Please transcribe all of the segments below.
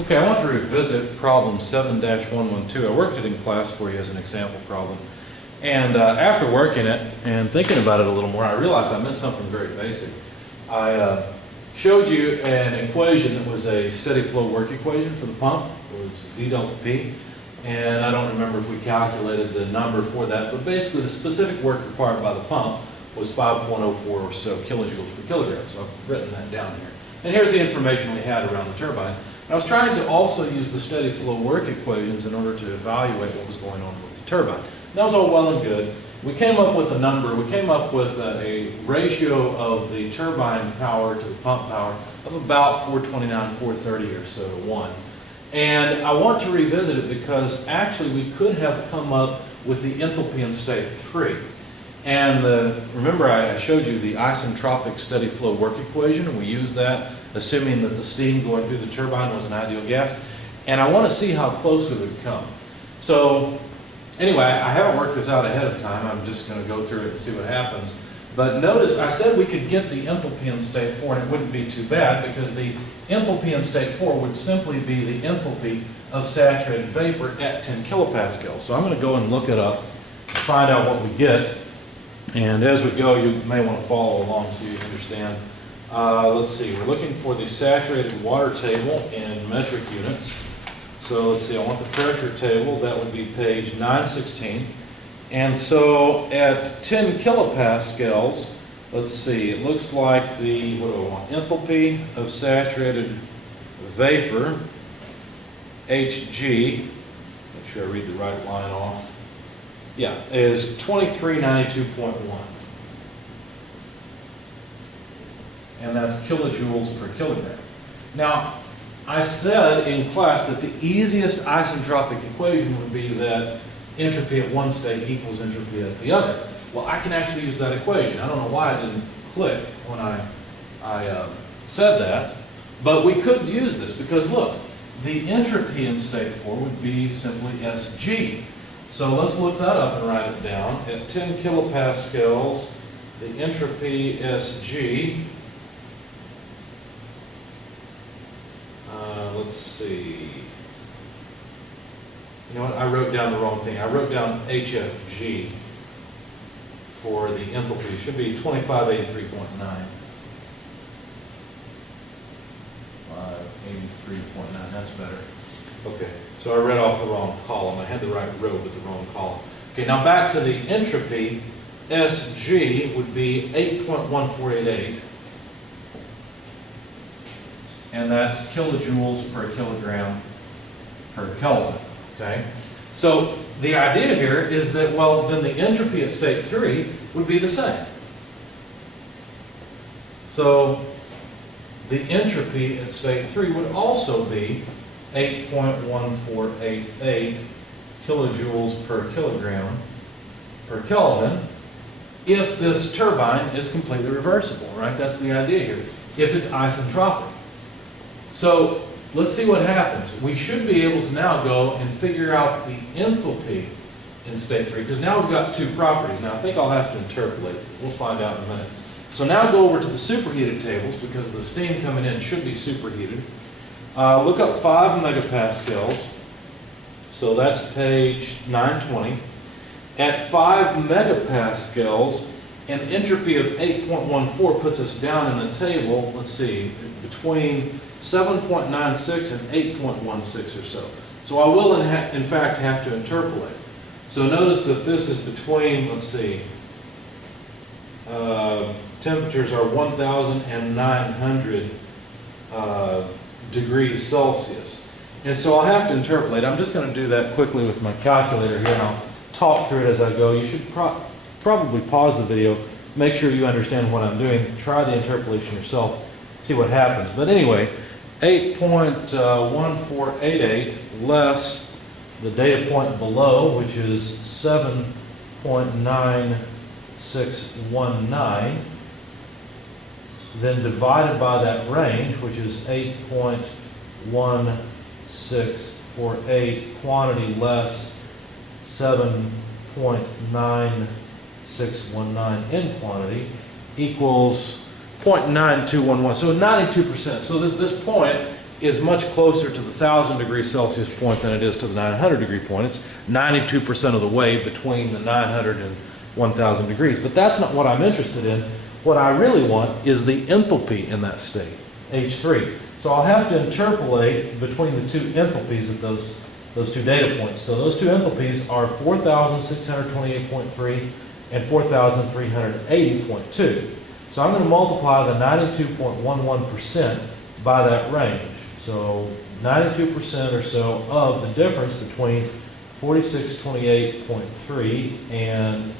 Okay, I want to revisit problem 7-112. I worked it in class for you as an example problem. And after working it and thinking about it a little more, I realized I missed something very basic. I showed you an equation that was a steady flow work equation for the pump. It was V delta P. And I don't remember if we calculated the number for that, but basically the specific work required by the pump was 5.04 or so kilojoules per kilogram. So I've written that down here. And here's the information we had around the turbine. I was trying to also use the steady flow work equations in order to evaluate what was going on with the turbine. That was all well and good. We came up with a number, we came up with a ratio of the turbine power to the pump power of about 429, 430 or so to 1. And I want to revisit it because actually we could have come up with the enthalpy in state 3. And remember I showed you the isentropic steady flow work equation, and we used that assuming that the steam going through the turbine was an ideal gas. And I want to see how close we would come. So anyway, I haven't worked this out ahead of time. I'm just going to go through it and see what happens. But notice I said we could get the enthalpy in state 4, and it wouldn't be too bad because the enthalpy in state 4 would simply be the enthalpy of saturated vapor at 10 kilopascals. So I'm going to go and look it up, find out what we get. And as we go, you may want to follow along so you understand. Let's see, we're looking for the saturated water table in metric units. So let's see, I want the pressure table. That would be page 916. And so at 10 kilopascals, let's see, it looks like the, what do I want? Enthalpy of saturated vapor, Hg, make sure I read the right line off. Yeah, is 2392.1. And that's kilojoules per kilogram. Now, I said in class that the easiest isentropic equation would be that entropy at one state equals entropy at the other. Well, I can actually use that equation. I don't know why it didn't click when I said that, but we could use this because look, the entropy in state 4 would be simply Sg. So let's look that up and write it down. At 10 kilopascals, the entropy Sg, let's see. You know what, I wrote down the wrong thing. I wrote down HFG for the enthalpy. It should be 2583.9. 583.9, that's better. Okay, so I read off the wrong column. I had the right row but the wrong column. Okay, now back to the entropy. Sg would be 8.1488. And that's kilojoules per kilogram per Kelvin. Okay? So the idea here is that, well, then the entropy at state 3 would be the same. So the entropy at state 3 would also be 8.1488 kilojoules per kilogram per Kelvin if this turbine is completely reversible, right? That's the idea here, if it's isentropic. So let's see what happens. We should be able to now go and figure out the enthalpy in state 3, because now we've got two properties. Now I think I'll have to interpolate. We'll find out in a minute. So now go over to the superheated tables, because the steam coming in should be superheated. Look up 5 megapascals. So that's page 920. At 5 megapascals, an entropy of 8.14 puts us down in the table, let's see, between 7.96 and 8.16 or so. So I will in fact have to interpolate. So notice that this is between, let's see, temperatures are 1,900 degrees Celsius. And so I'll have to interpolate. I'm just going to do that quickly with my calculator here, and I'll talk through it as I go. You should probably pause the video, make sure you understand what I'm doing, try the interpolation yourself, see what happens. But anyway, 8.1488 less the data point below, which is 7.9619, then divided by that range, which is 8.1648, quantity less 7.9619 in quantity, equals 0.9211. So 92%. So this point is much closer to the 1,000 degrees Celsius point than it is to the 900 degree point. It's 92% of the way between the 900 and 1,000 degrees. But that's not what I'm interested in. What I really want is the enthalpy in that state, H3. So I'll have to interpolate between the two enthalpies of those two data points. So those two enthalpies are 4,628.3 and 4,380.2. So I'm going to multiply the 92.11% by that range. So 92% or so of the difference between 4628.3 and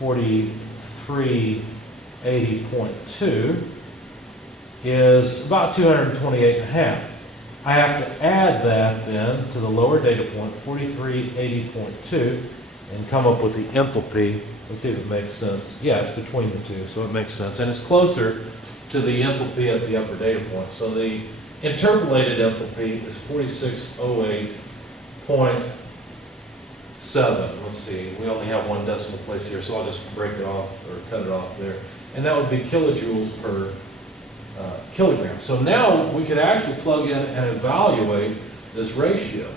4380.2 is about 228.5. I have to add that then to the lower data point, 4380.2, and come up with the enthalpy. Let's see if it makes sense. Yeah, it's between the two, so it makes sense. And it's closer to the enthalpy at the upper data point. So the interpolated enthalpy is 4608.7. Let's see, we only have one decimal place here, so I'll just break it off or cut it off there. And that would be kilojoules per kilogram. So now we could actually plug in and evaluate this ratio.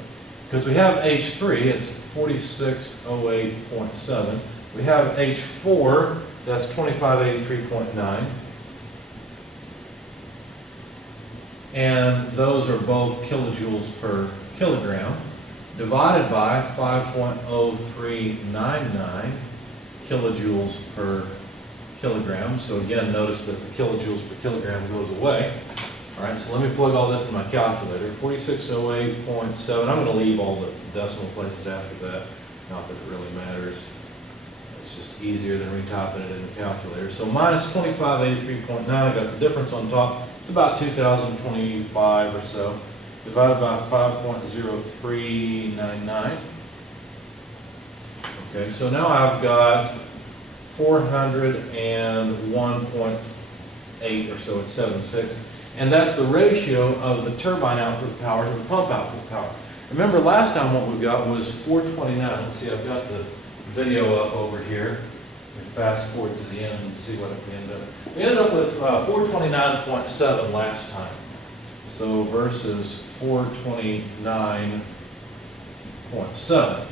Because we have H3, it's 4608.7. We have H4, that's 2583.9. And those are both kilojoules per kilogram, divided by 5.0399 kilojoules per kilogram. So again, notice that the kilojoules per kilogram goes away. All right, so let me plug all this in my calculator. 4608.7. I'm going to leave all the decimal places after that. Not that it really matters. It's just easier than retyping it in the calculator. So minus 2583.9, I got the difference on top. It's about 2025 or so, divided by 5.0399. Okay, so now I've got 401.8 or so, it's 76. And that's the ratio of the turbine output power to the pump output power. Remember last time what we got was 429. Let's see, I've got the video up over here. Let me fast forward to the end and see what we ended up. We ended up with 429.7 last time. So versus 429.7.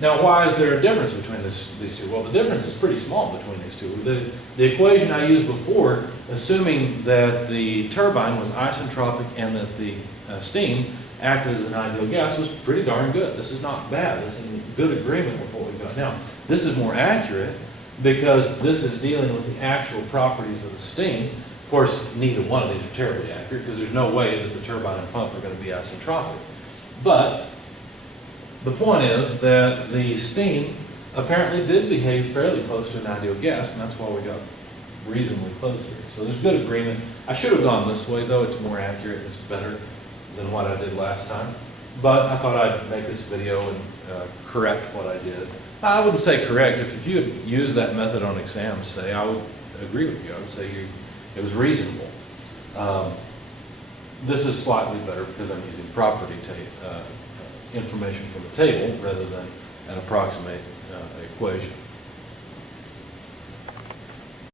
Now, why is there a difference between these two? Well, the difference is pretty small between these two. The equation I used before, assuming that the turbine was isentropic and that the steam acted as an ideal gas, was pretty darn good. This is not bad. This is in good agreement with what we've got now. This is more accurate because this is dealing with the actual properties of the steam. Of course, neither one of these are terribly accurate because there's no way that the turbine and pump are going to be isentropic. But the point is that the steam apparently did behave fairly close to an ideal gas, and that's why we got reasonably close here. So there's good agreement. I should have gone this way, though. It's more accurate. It's better than what I did last time. But I thought I'd make this video and correct what I did. I wouldn't say correct. If you had used that method on exams, say, I would agree with you. I would say it was reasonable. This is slightly better because I'm using property information from the table rather than an approximate equation.